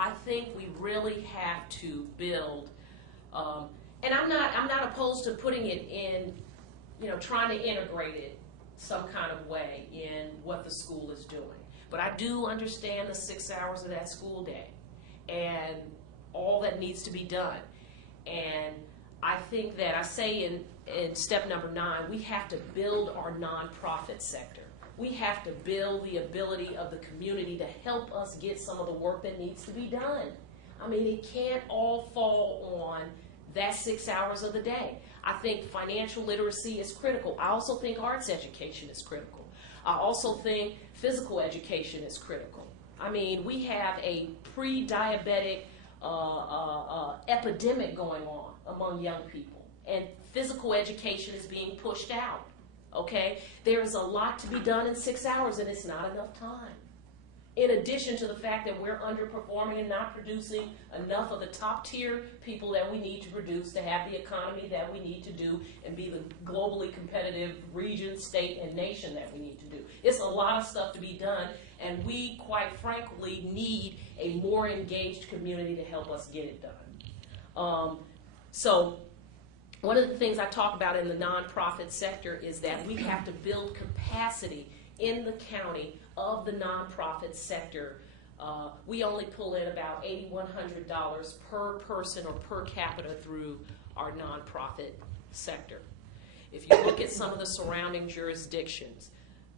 I think we really have to build, and I'm not opposed to putting it in, trying to integrate it some kind of way in what the school is doing. But I do understand the 6 hours of that school day and all that needs to be done. And I think that I say in step number 9, we have to build our nonprofit sector. We have to build the ability of the community to help us get some of the work that needs to be done. I mean, it can't all fall on that 6 hours of the day. I think financial literacy is critical. I also think arts education is critical. I also think physical education is critical. I mean, we have a pre-diabetic epidemic going on among young people, and physical education is being pushed out. Okay? There is a lot to be done in 6 hours, and it's not enough time. In addition to the fact that we're underperforming and not producing enough of the top tier people that we need to produce to have the economy that we need to do and be the globally competitive region, state, and nation that we need to do. It's a lot of stuff to be done, and we, quite frankly, need a more engaged community to help us get it done. So one of the things I talk about in the nonprofit sector is that we have to build capacity in the county of the nonprofit sector. We only pull in about $8,100 per person or per capita through our nonprofit sector. If you look at some of the surrounding jurisdictions,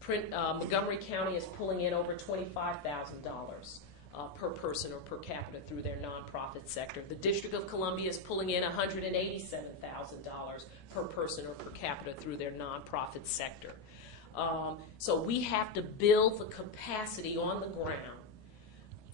Montgomery County is pulling in over $25,000 per person or per capita through their nonprofit sector. The District of Columbia is pulling in $187,000 per person or per capita through their nonprofit sector. So we have to build the capacity on the ground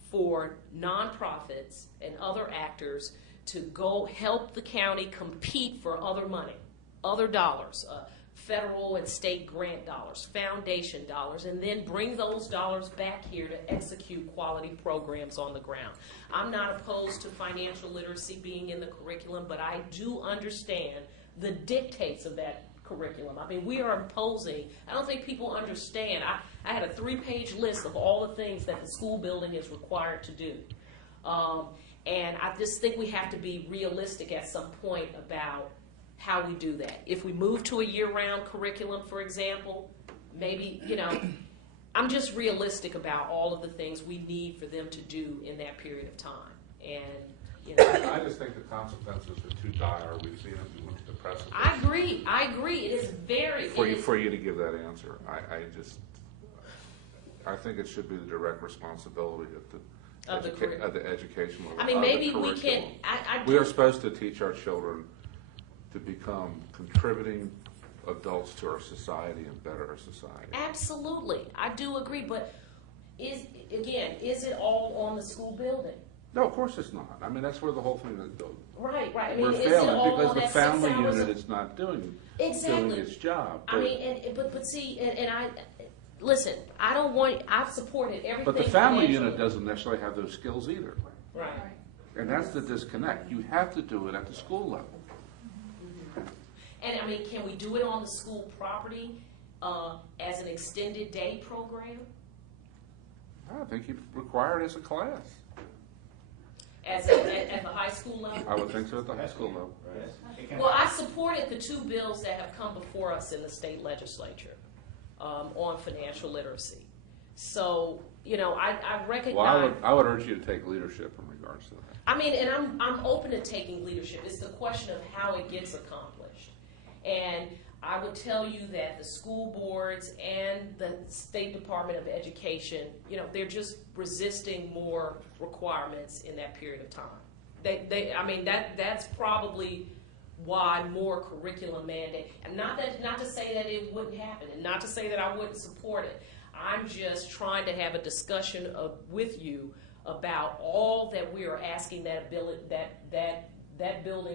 for nonprofits and other actors to go help the county compete for other money, other dollars, federal and state grant dollars, foundation dollars, and then bring those dollars back here to execute quality programs on the ground. I'm not opposed to financial literacy being in the curriculum, but I do understand the dictates of that curriculum. I mean, we are imposing, I don't think people understand. I had a 3-page list of all the things that the school building is required to do. And I just think we have to be realistic at some point about how we do that. If we move to a year-round curriculum, for example, maybe, I'm just realistic about all of the things we need for them to do in that period of time. And I just think the consequences are too dire. We've seen them move to the precipice. I agree. It is very... For you to give that answer, I think it should be the direct responsibility of the education level. I mean, maybe we can... We are supposed to teach our children to become contributing adults to our society and better our society. Absolutely. I do agree, but is it all on the school building? No, of course it's not. I mean, that's where the whole thing is going. Right. I mean, we're is failing it all because on the that family 6 hours unit is not doing its job. I mean, but see, and I listen. I've supported everything. But the family unit doesn't necessarily have those skills either. Right. And that's the disconnect. You have to do it at the school level. And I mean, can we do it on the school property as an extended day program? I think you require it as a class. At the high school level? I would think so at the high school level. Well, I supported the 2 bills that have come before us in the state legislature on financial literacy. So, I recognize... Well, I would urge you to take leadership in regards to that. I mean, and I'm open to taking leadership. It's the question of how it gets accomplished. And I would tell you that the school boards and the State Department of Education, they're just resisting more requirements in that period of time. I mean, that's probably why more curriculum mandate. And not to say that it wouldn't happen, and not to say that I wouldn't support it. I'm just trying to have a discussion with you about all that we are asking that building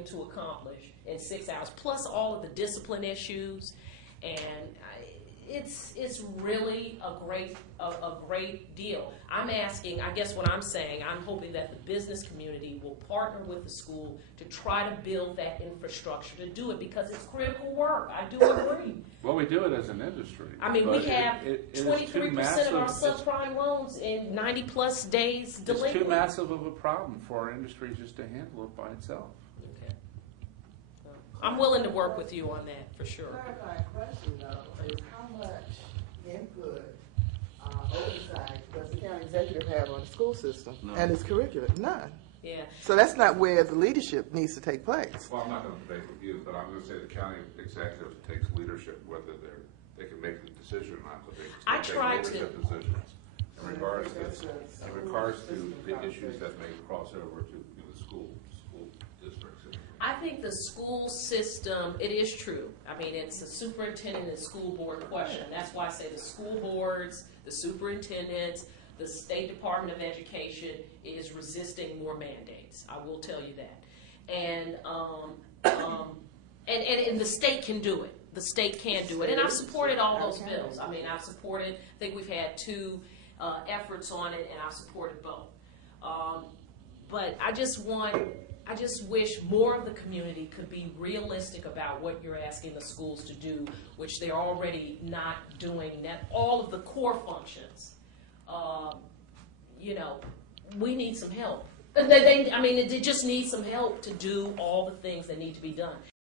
to accomplish in 6 hours, plus all of the discipline issues. And it's really a great deal. I'm asking, I guess what I'm saying, I'm hoping that the business community will partner with the school to try to build that infrastructure to do it, because it's critical work. I do agree. Well, we do it as an industry. I mean, we have 23% of our massive, subprime loans in 90-plus days delinquent. it's too massive of a problem for our industry just to handle it by itself. Okay. I'm willing to work with you on that, for sure. Clarifying question, though, is how much input, oversight does the county executive have on the school system and its curriculum? None. Yeah. So that's not where the leadership needs to take place. Well, I'm not going to debate with you, but I'm going to say the county executive takes leadership, whether they can make the decision or not, but they take leadership decisions in regards to the issues that may cross over to the school districts. I think the school system, it is true. I mean, it's a superintendent and school board question. That's why I say the school boards, the superintendents, the State Department of Education is resisting more mandates. I will tell you that. And the state can do it. The state can do it. And I've supported all those bills. I mean, I've supported, I think we've had 2 efforts on it, and I've supported both. But I just wish more of the community could be realistic about what you're asking the schools to do, which they're already not doing, that all of the core functions. You know, we need some help. They just need some help to do all the things that need to be done.